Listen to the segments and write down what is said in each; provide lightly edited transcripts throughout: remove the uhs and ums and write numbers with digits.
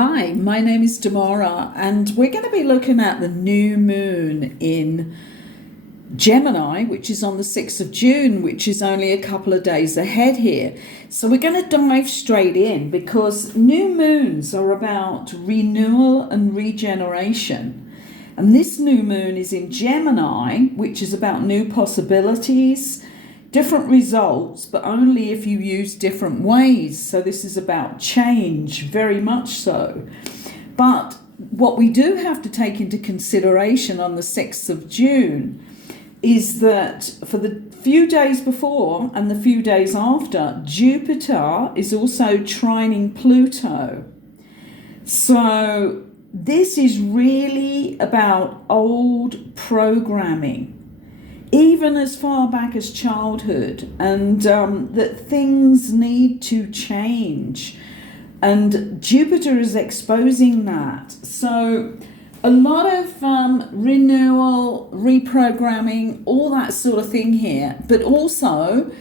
Hi, my name is Demora, and we're going to be looking at the new moon in Gemini, which is on the 6th of June, which is only a couple of days ahead here. So we're going to dive straight in because new moons are about renewal and regeneration. And this new moon is in Gemini, which is about new possibilities, different results, but only if you use different ways. So this is about change, very much so. But what we do have to take into consideration on the 6th of June is that for the few days before and the few days after, Jupiter is also trining Pluto. So this is really about old programming, even as far back as childhood, and that things need to change. And Jupiter is exposing that. So a lot of renewal, reprogramming, all that sort of thing here. But also,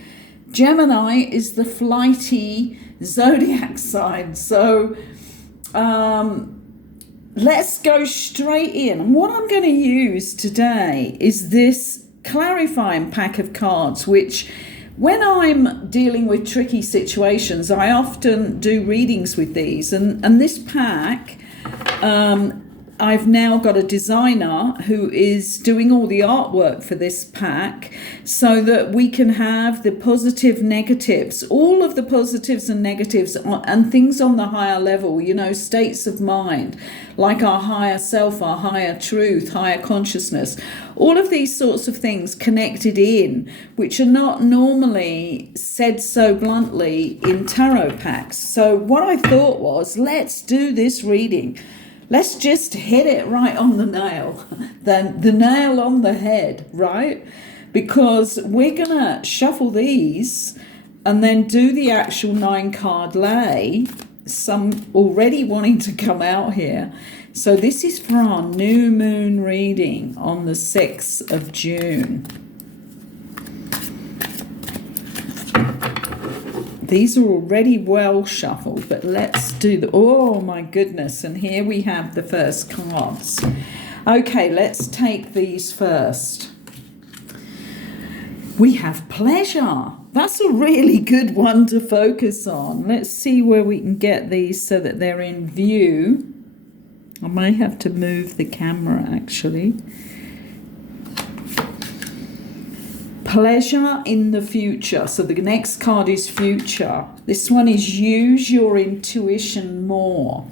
Gemini is the flighty zodiac sign. So let's go straight in. And what I'm going to use today is this clarifying pack of cards, which when I'm dealing with tricky situations, I often do readings with these. And this pack, I've now got a designer who is doing all the artwork for this pack so that we can have the positive, negatives, all of the positives and negatives and things on the higher level, you know, states of mind, like our higher self, our higher truth, higher consciousness, all of these sorts of things connected in, which are not normally said so bluntly in tarot packs. So what I thought was, let's do this reading. Let's just hit it right on the nail, the nail on the head, right? Because we're going to shuffle these and then do the actual 9-card lay, some already wanting to come out here. So this is for our new moon reading on the 6th of June. These are already well shuffled, but let's do the... Oh, my goodness. And here we have the first cards. Okay, let's take these first. We have pleasure. That's a really good one to focus on. Let's see where we can get these so that they're in view. I may have to move the camera, actually. Pleasure in the future. So the next card is future. This one is use your intuition more.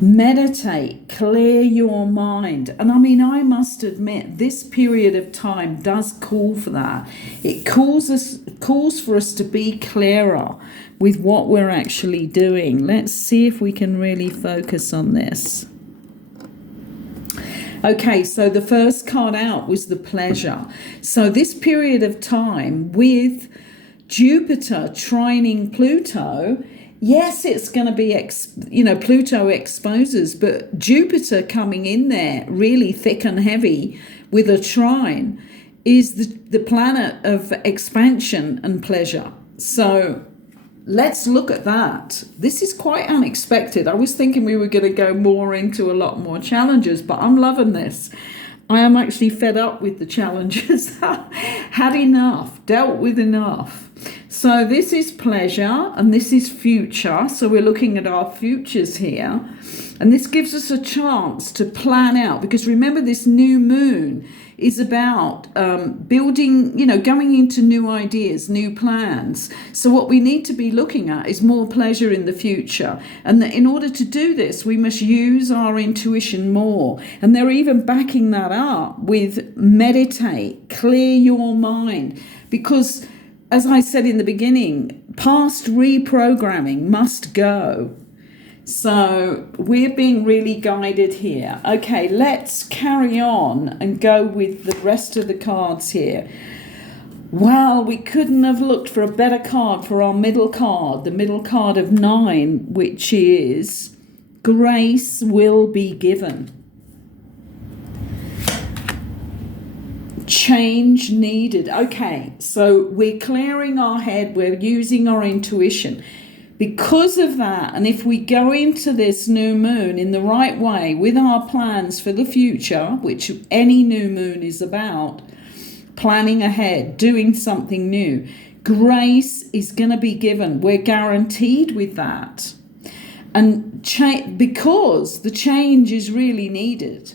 Meditate, clear your mind. And I mean, I must admit, this period of time does call for that. It calls for us to be clearer with what we're actually doing. Let's see if we can really focus on this. Okay, so the first card out was the pleasure. So this period of time with Jupiter trining Pluto, yes, it's going to be, Pluto exposes, but Jupiter coming in there really thick and heavy with a trine is the planet of expansion and pleasure. So let's look at that. This is quite unexpected. I was thinking we were going to go more into a lot more challenges, but I'm loving this. I am actually fed up with the challenges. Had enough, dealt with enough. So this is pleasure and this is future. So we're looking at our futures here. And this gives us a chance to plan out, because remember, this new moon is about building, going into new ideas, new plans. So what we need to be looking at is more pleasure in the future. And that in order to do this, we must use our intuition more. And they're even backing that up with meditate, clear your mind. Because, as I said in the beginning, past reprogramming must go. So we're being really guided here. Okay, let's carry on and go with the rest of the cards here. Well, we couldn't have looked for a better card for our middle card, the middle card of 9, which is grace will be given. Change needed. Okay, so we're clearing our head, we're using our intuition. Because of that, and if we go into this new moon in the right way with our plans for the future, which any new moon is about, planning ahead, doing something new, grace is going to be given. We're guaranteed with that. And because the change is really needed.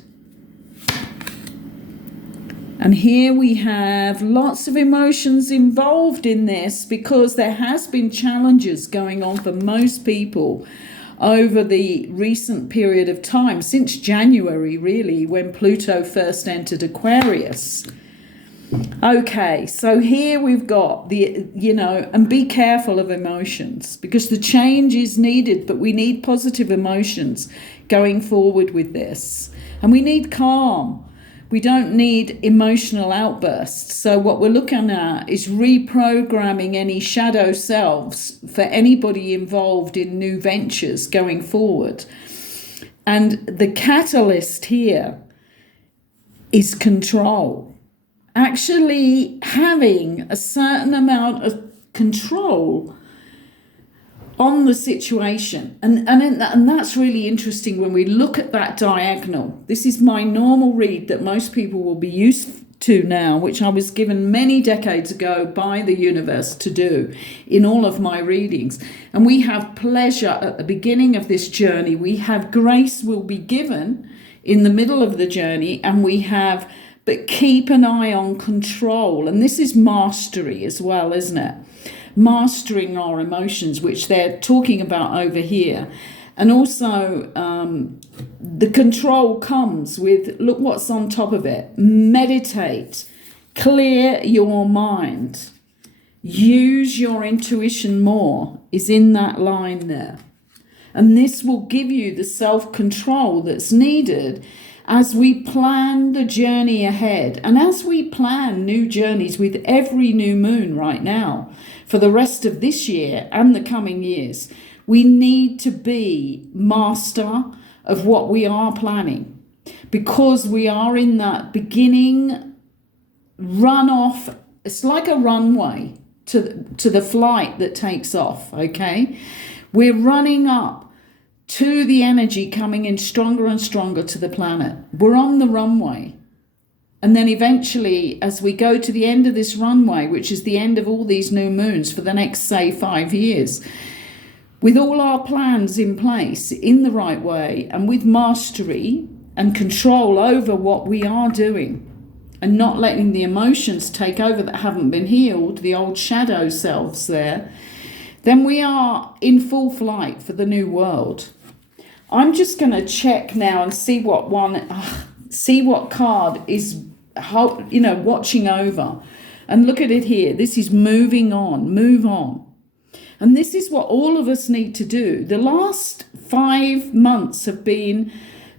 And here we have lots of emotions involved in this, because there has been challenges going on for most people over the recent period of time, since January really, when Pluto first entered Aquarius. Okay, so here we've got and be careful of emotions, because the change is needed, but we need positive emotions going forward with this. And we need calm. We don't need emotional outbursts. So what we're looking at is reprogramming any shadow selves for anybody involved in new ventures going forward. And the catalyst here is control. Actually having a certain amount of control on the situation. And that's really interesting when we look at that diagonal. This is my normal read that most people will be used to now, which I was given many decades ago by the universe to do in all of my readings. And we have pleasure at the beginning of this journey. We have grace will be given in the middle of the journey, and we have, but keep an eye on control. And this is mastery as well, isn't it? Mastering our emotions, which they're talking about over here. And also the control comes with, look what's on top of it. Meditate, clear your mind, use your intuition more, is in that line there. And this will give you the self-control that's needed as we plan the journey ahead, and as we plan new journeys with every new moon right now for the rest of this year and the coming years. We need to be master of what we are planning, because we are in that beginning runoff. It's like a runway to the flight that takes off, okay? We're running up to the energy coming in stronger and stronger to the planet. We're on the runway. And then eventually, as we go to the end of this runway, which is the end of all these new moons for the next, say, 5 years, with all our plans in place in the right way, and with mastery and control over what we are doing, and not letting the emotions take over that haven't been healed, the old shadow selves there, then we are in full flight for the new world. I'm just going to check now and see what card is, watching over. And look at it here. This is moving on, move on. And this is what all of us need to do. The last 5 months have been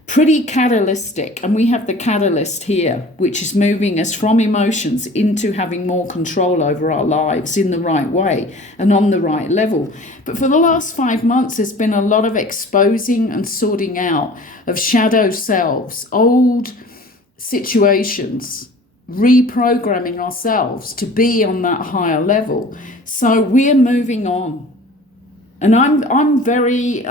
pretty catalytic, and we have the catalyst here, which is moving us from emotions into having more control over our lives in the right way and on the right level. But for the last 5 months, there's been a lot of exposing and sorting out of shadow selves, old situations, reprogramming ourselves to be on that higher level. So we're moving on. And I'm very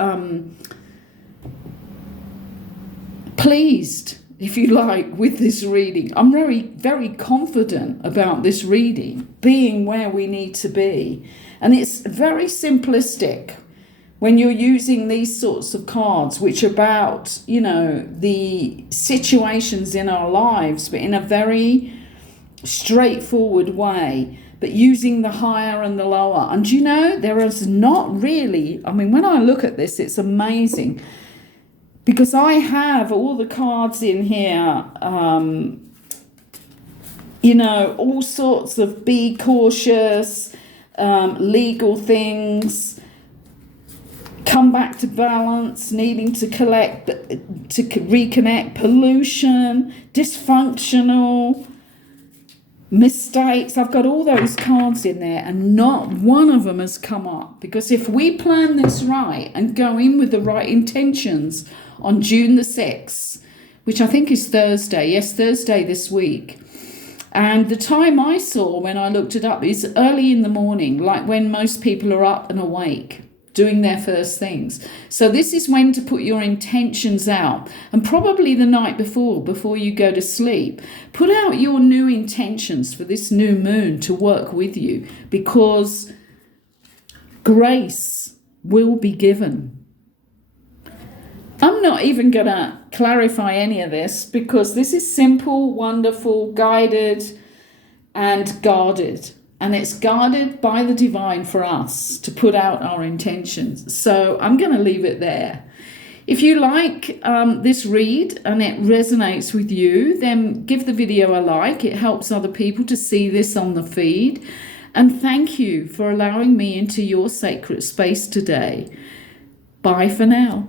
pleased, if you like, with this reading. I'm very, very confident about this reading being where we need to be. And it's very simplistic when you're using these sorts of cards, which are about, the situations in our lives, but in a very straightforward way, but using the higher and the lower. And there is not really, when I look at this, it's amazing. Because I have all the cards in here, all sorts of be cautious, legal things, come back to balance, needing to reconnect, pollution, dysfunctional, mistakes. I've got all those cards in there, and not one of them has come up. Because if we plan this right and go in with the right intentions on June the 6th, which I think is Thursday. Yes, Thursday this week. And the time I saw when I looked it up is early in the morning, like when most people are up and awake. doing their first things. So this is when to put your intentions out. And probably the night before you go to sleep, put out your new intentions for this new moon to work with you, because grace will be given. I'm not even going to clarify any of this, because this is simple, wonderful, guided, and guarded. And it's guarded by the divine for us to put out our intentions. So I'm going to leave it there. If you like this read and it resonates with you, then give the video a like. It helps other people to see this on the feed. And thank you for allowing me into your sacred space today. Bye for now.